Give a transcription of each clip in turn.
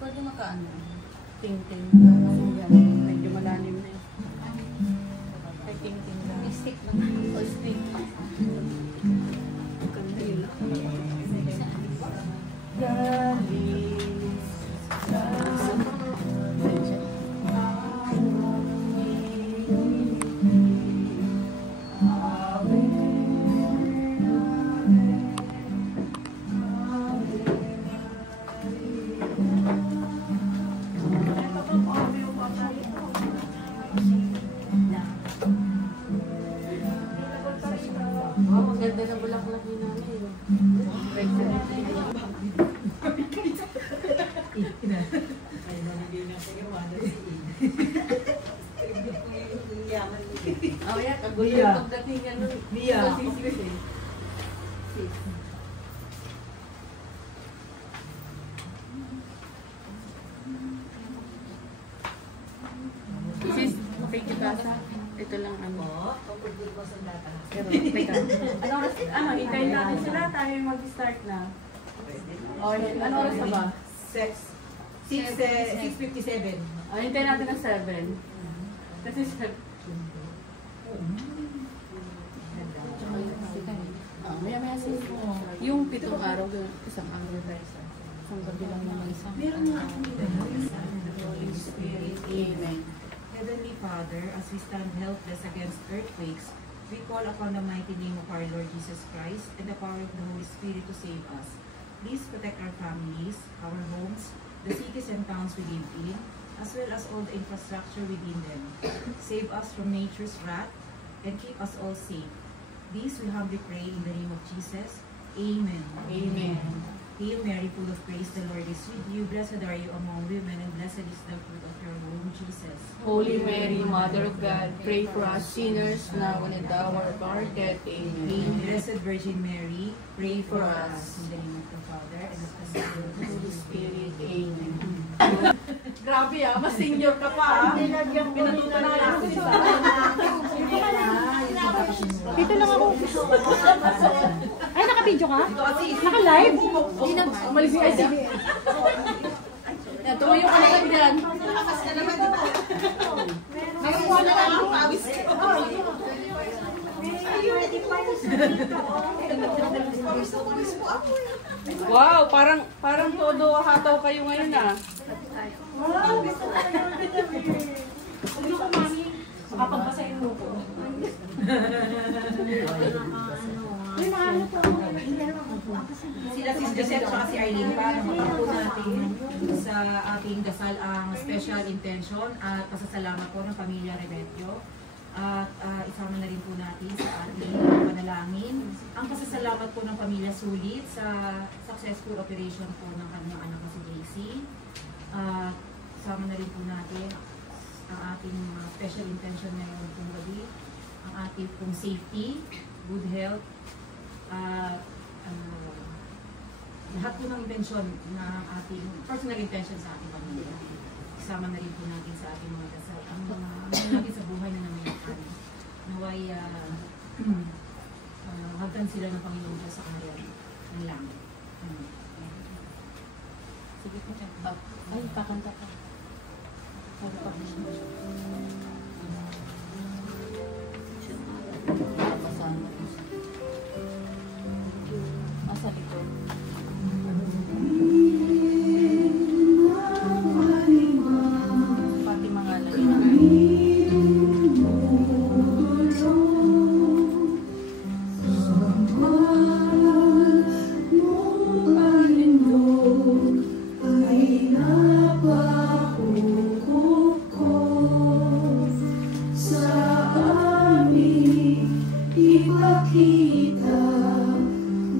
pwede makaano. Ting-ting. Medyo malalim na yun. Ay, ting-ting na. Stick lang. O stick. Ganda yun lang. Wow, ang ganda na bulaklak ni namin. Oh yeah, kagulo pagdating ano. Mia. Sis, makikita. Ito lang ano. Pero, teka. Hintayin natin sila. Tayo mag-start na. Okay, ano oras na ba? 6:57. Hintayin natin ng 7. Kasi 7. Maya-maya sis. Yung 7 araw, isang araw tayo. Isang gabi lang naman. Meron nga akong Holy Spirit. Amen. Heavenly Father, as we stand helpless against earthquakes, we call upon the mighty name of our Lord Jesus Christ and the power of the Holy Spirit to save us. Please protect our families, our homes, the cities and towns we live in, as well as all the infrastructure within them. Save us from nature's wrath and keep us all safe. These we humbly pray in the name of Jesus. Amen. Amen. Hail Mary, full of grace, the Lord is with you. Blessed are you among women, and blessed is the fruit of your womb, Jesus. Holy Mary, Mother of God, pray for us sinners now and at the hour of our death. Amen. Blessed Virgin Mary, pray for us. In the name of the Father, and of the Son, and of the Holy Holy Spirit. Amen. Grabe mas senior ka pa Pinatuto na lang ako sa Dito lang ako. Ay, naka-video ka? Naka-live? Hindi na, umalis ka siya. Tumayo ka naman dyan. Nakakuha na lang ang pawis. Wow, parang todo hataw kayo ngayon ah. Makapagpasayin mo ko. Sila si Joseph at si Arlene para makapo natin sa ating dasal ang special intention at pasasalamat po ng pamilya Remedyo. At isama na rin po natin sa ating panalangin ang pasasalamat po ng pamilya Sulit sa successful operation po ng kanyang anak na si JC. Isama na rin po natin ang ating special intention ngayon pong gabi, ang ating pong safety, good health, lahat po ng intention na ating personal intention sa ating pamilya. Isama na rin po natin sa ating mga dasal, ang mga natin sa buhay na nangyayakan. Naway hagdan sila ng Panginoon Diyos sa kaharian ng langit. Sige po siya. Ay, pakanta ka. Asa ito? Pati mga Ipakita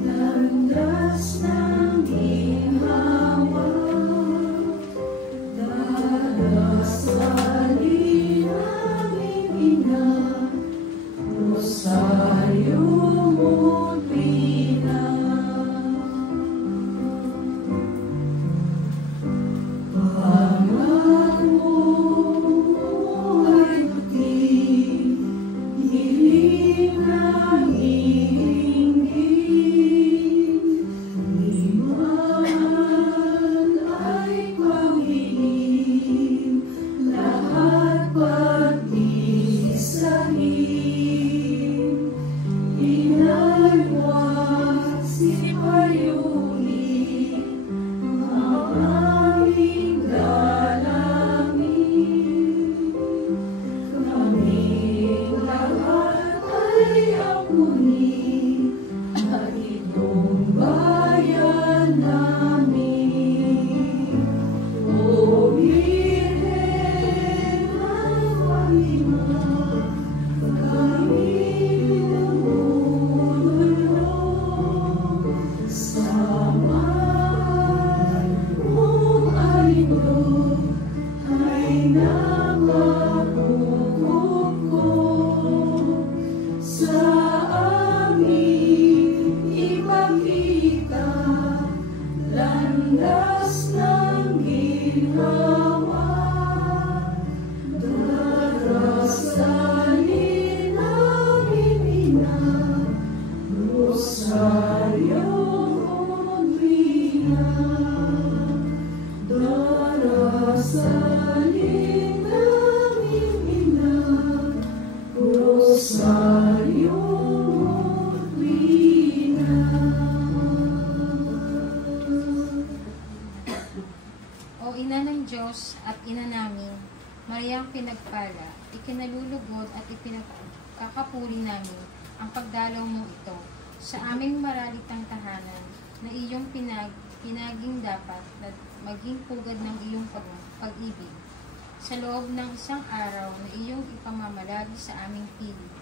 ng O Ina ng Diyos at Ina namin, Mariang pinagpala, ikinalulugod at ipinagkakapuri namin ang pagdalaw mo ito sa aming maralitang tahanan na iyong pinaging dapat na maging pugad ng iyong pag-ibig. Sa loob ng isang araw na iyong ipamamalagi sa aming piling,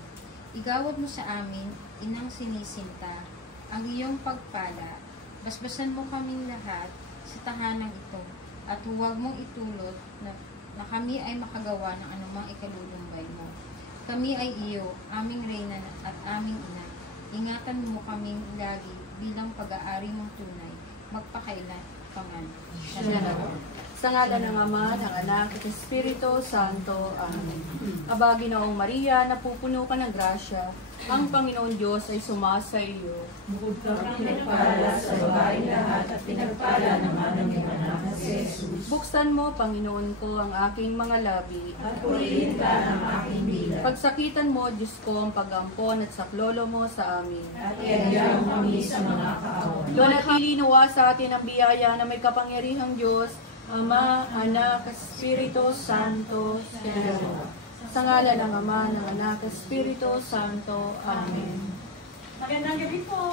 igawad mo sa amin, Inang sinisinta, ang iyong pagpala, basbasan mo kaming lahat sa tahanang ito, at huwag mong itulot na kami ay makagawa ng anumang ikalulumbay mo. Kami ay iyo, aming reyna at aming ina. Ingatan mo kaming lagi bilang pag-aari mong tunay, magpakailan paman. Sa ngalan ng Ama, ng Anak, at Espiritu Santo. Amen. Aba, Ginoong Maria, napupuno ka ng grasya, ang Panginoon Diyos ay sumasa iyo. Bukod kang pinagpala sa babaeng lahat at pinagpala naman ng iyong anak na si Jesus. Buksan mo, Panginoon ko, ang aking mga labi. At purihin ka ng aking bilang. Pagsakitan mo, Diyos ko, ang pag-ampon at saklolo mo sa amin. At iadya mo kami sa mga kaaway. Donatili nawa sa atin ang biyaya na may kapangyarihang Diyos, Ama, Anak, Espiritu Santo, Sino. Sa ngalan ng Ama, ng Anak, Espiritu Santo. Amen. Magandang gabi po.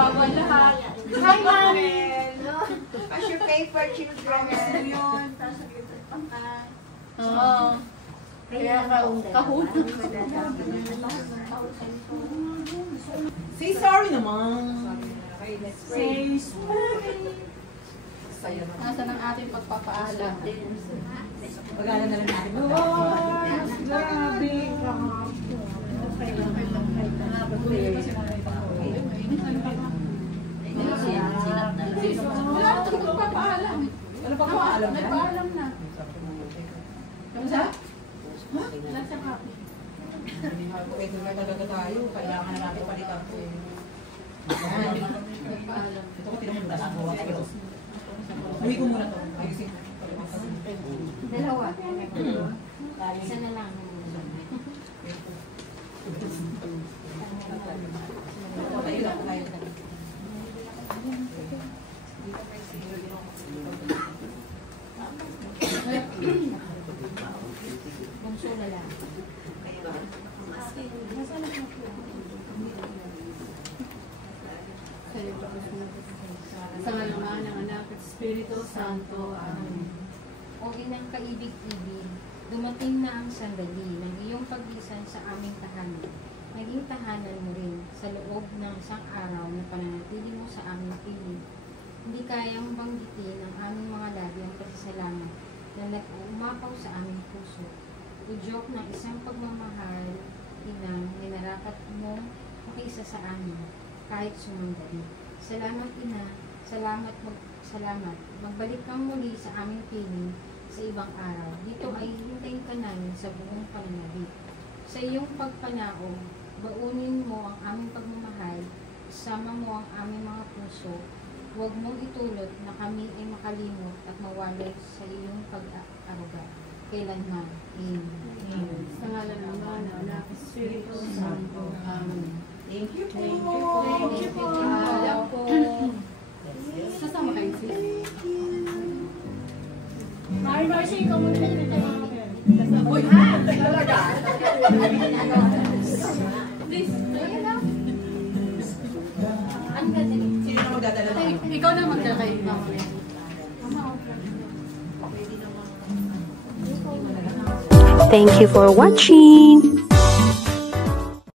Bawal lahat. Hi, Mami. As you pay for children. Yun. Oo. Kaya kahun. Say sorry naman. Say sorry. Nasa ng ating pagpapaalam. Pag-alam na lang natin. Grabe. Wala ito magpapaalam. Ano pa paalam na? Nagpaalam na. Kamusta? Nasa copy. Pwede na talaga tayo. Kailangan na natin palitan ko. Nagpaalam. Ito ko pinamunda na ako. Uwi ko muna to. Ayusin. Dalawa. Isa na lang. Tayo lang po tayo. Bungso na lang. Sa ngalan ng Anak at Espiritu Santo. Amen. O inang kaibig-ibig, dumating na ang sandali ng iyong paglisan sa aming tahanan. Naging tahanan mo rin sa loob ng isang araw na pananatili mo sa aming piling. Hindi kayang banggitin ng aming mga labi ang pasasalamat na nag-uumapaw sa aming puso. Udyok ng isang pagmamahal, inang ninarapat mo makiisa sa amin, kahit sumandali. Salamat, Ina. Salamat. Magbalik kang muli sa aming piling sa ibang araw. Dito ay hintayin ka namin sa buong pananabik. Sa iyong pagpanaog, baunin mo ang aming pagmamahal, isama mo ang aming mga puso. Huwag mong itulot na kami ay makalimot at mawalay sa iyong pag-aruga. Kailanman. Amen. Sa ngalan ng Ama, ng Anak at Espiritu Santo. Amen. Thank you po. Thank you po. Alam po. Sasama kayo sila. Mari Marcy, ikaw muna na tayo. Uy, ha! Talaga! Please, ayun lang. Ang ganda ni Sino na magdadala Ay, naman? ikaw na magdakay. Thank you for watching.